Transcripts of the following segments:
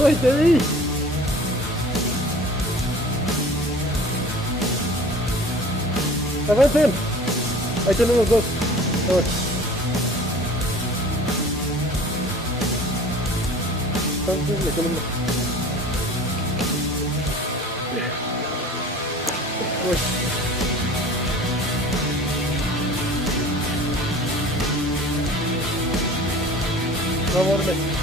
Güey, te vi. Avancen. Ahí tenemos dos. A ver. Entonces le quedamos. Voy. Vamos, órale.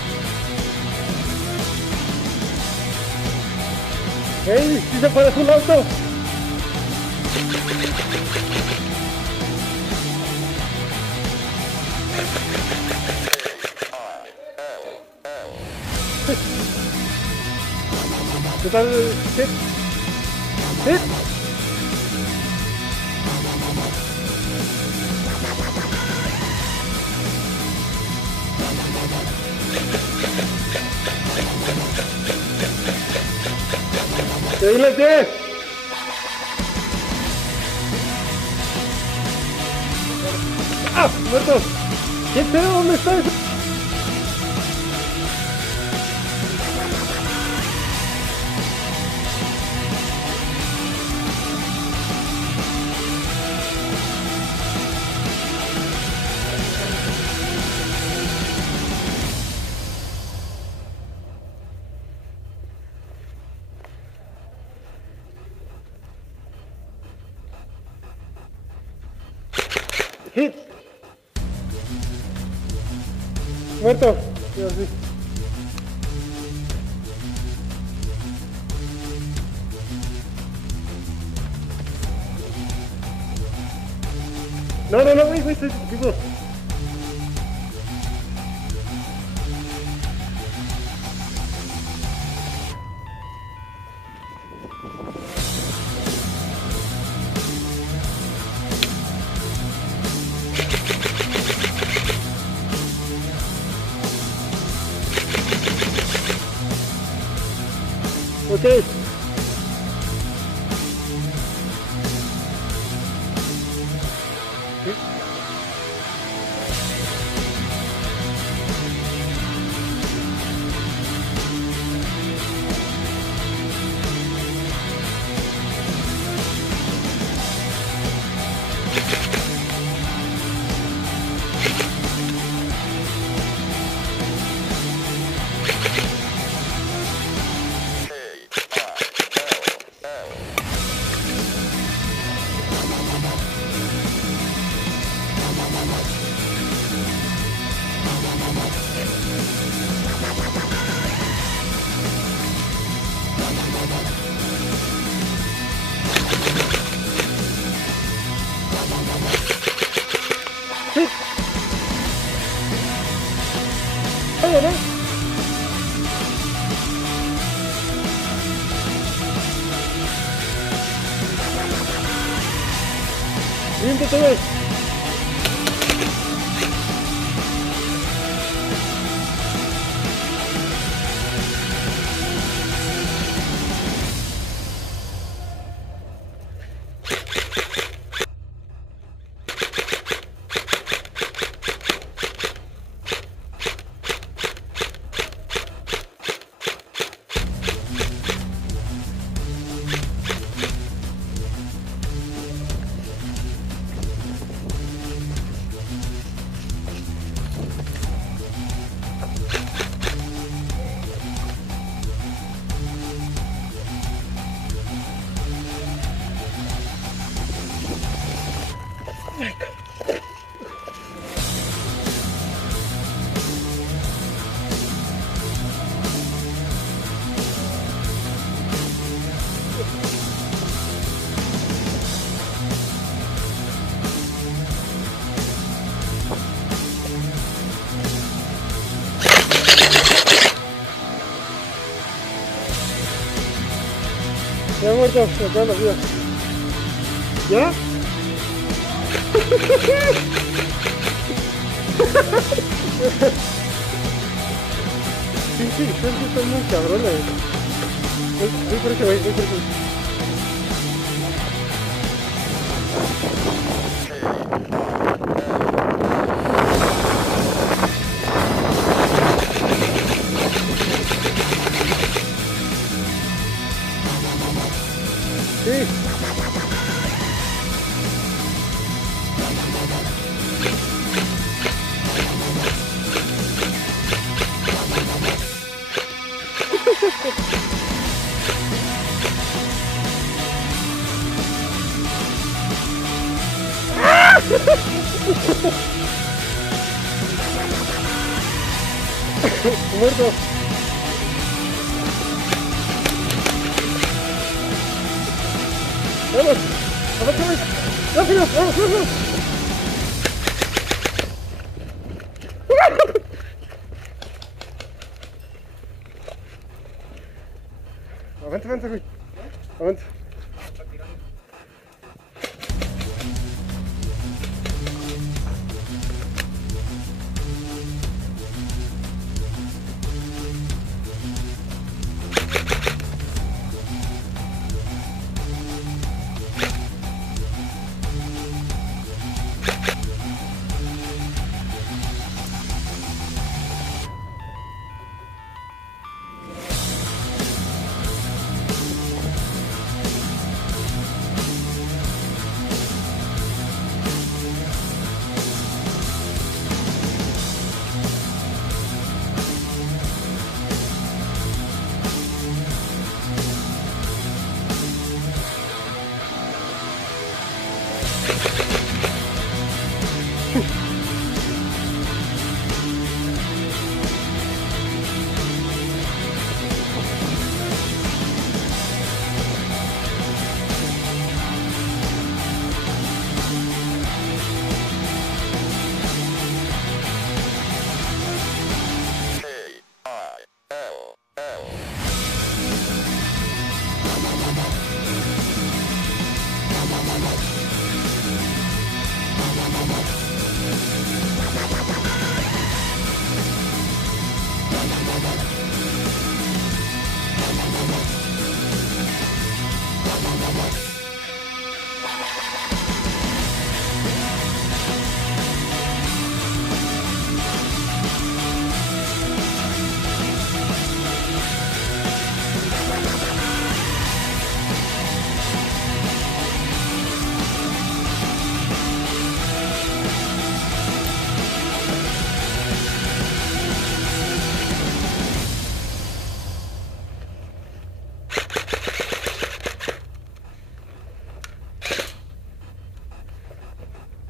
¡Ey! ¡Sí se parece un auto! ¿Qué tal? ¿Sí? ¿Sí? ¡Dile qué! ¡Ah! ¡Muerto! ¿Qué pedo? ¿Dónde está eso? Hit. Muerto. Sí, así. No, güey, estoy vivo. Ok. ¿No? Límpiate, güey. Ya muerto, se acaban las vidas. ¿Ya? Sí, están muy cabrones. Voy por ese güey, voy por ese güey. Sí. Muerto. Vamos, vamos, rápido, vamos. Avante, güey. Avante.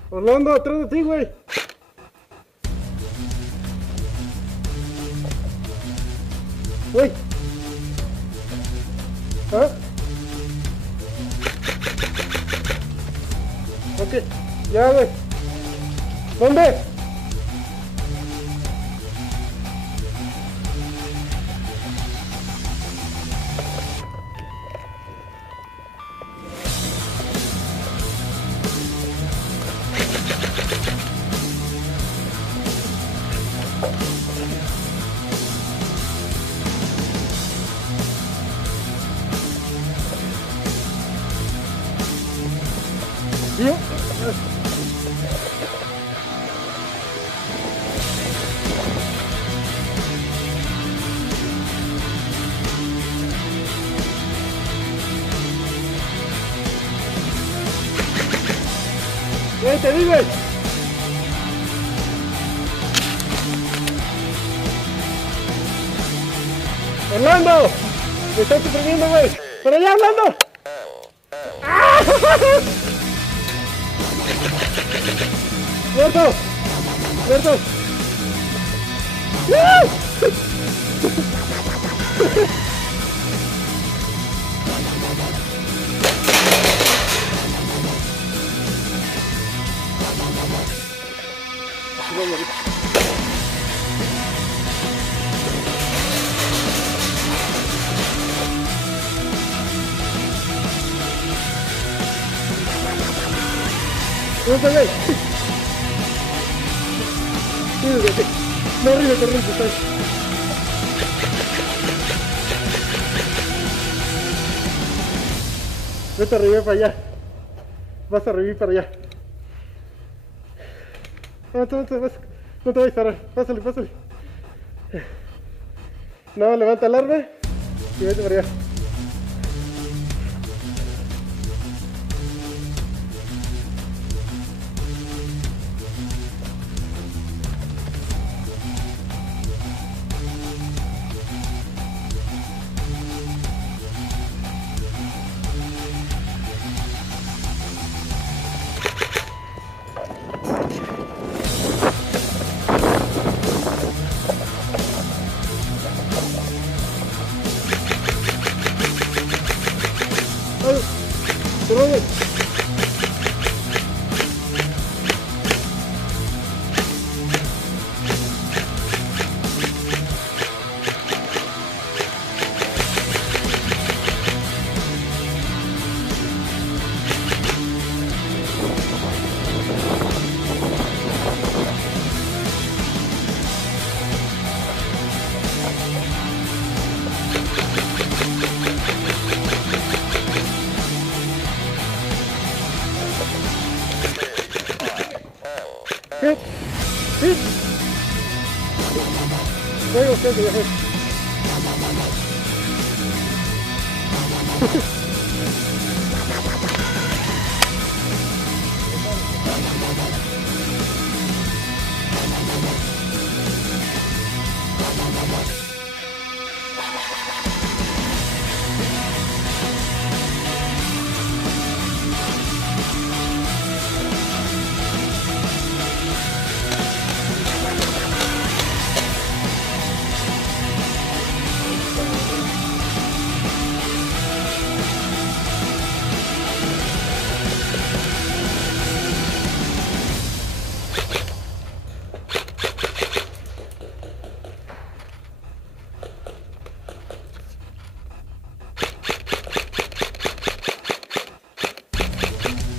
Orlando, atrás de ti, güey. Güey. ¿Ah? Ok, ya, güey. ¿Dónde? ¿Sí? Te digo. Orlando, me estás sorprendiendo, güey. ¡Para allá, Orlando! ¡Ah! ¡Muerto! ¡Muerto! ¡No! ¿Dónde está, güey? Sí, desde aquí. No, arriba, corriente, está ahí. Vete a revivir para allá. Vas a revivir para allá. No te voy a disparar. Pásale, pásale. No, levanta el arma y vete para allá. Robert. Hit. Hit. Luego, ya fue.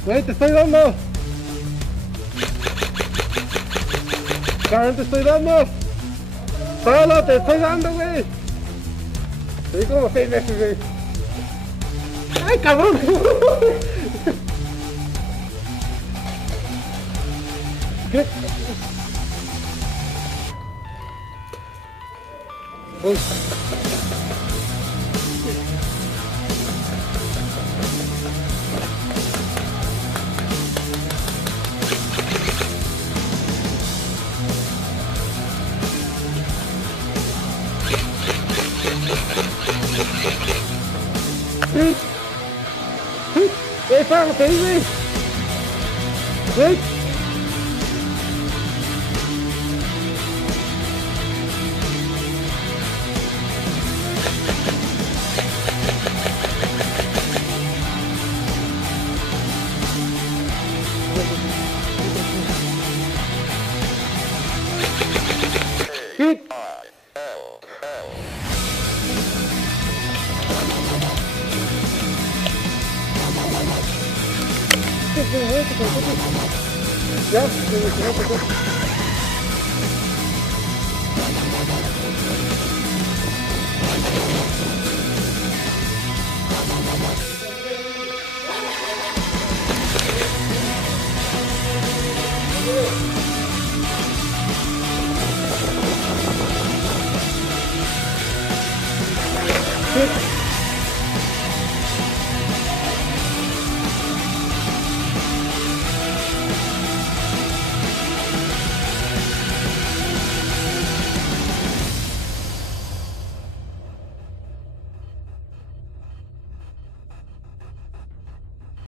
Güey, te estoy dando. Cabrón, te estoy dando. Solo te estoy dando, güey. Te di como 6 veces, güey. ¡Ay, cabrón! ¿Qué? Uy. Sí. Sí. Espera, te di, güey. Güey. Sí. Ya, sí.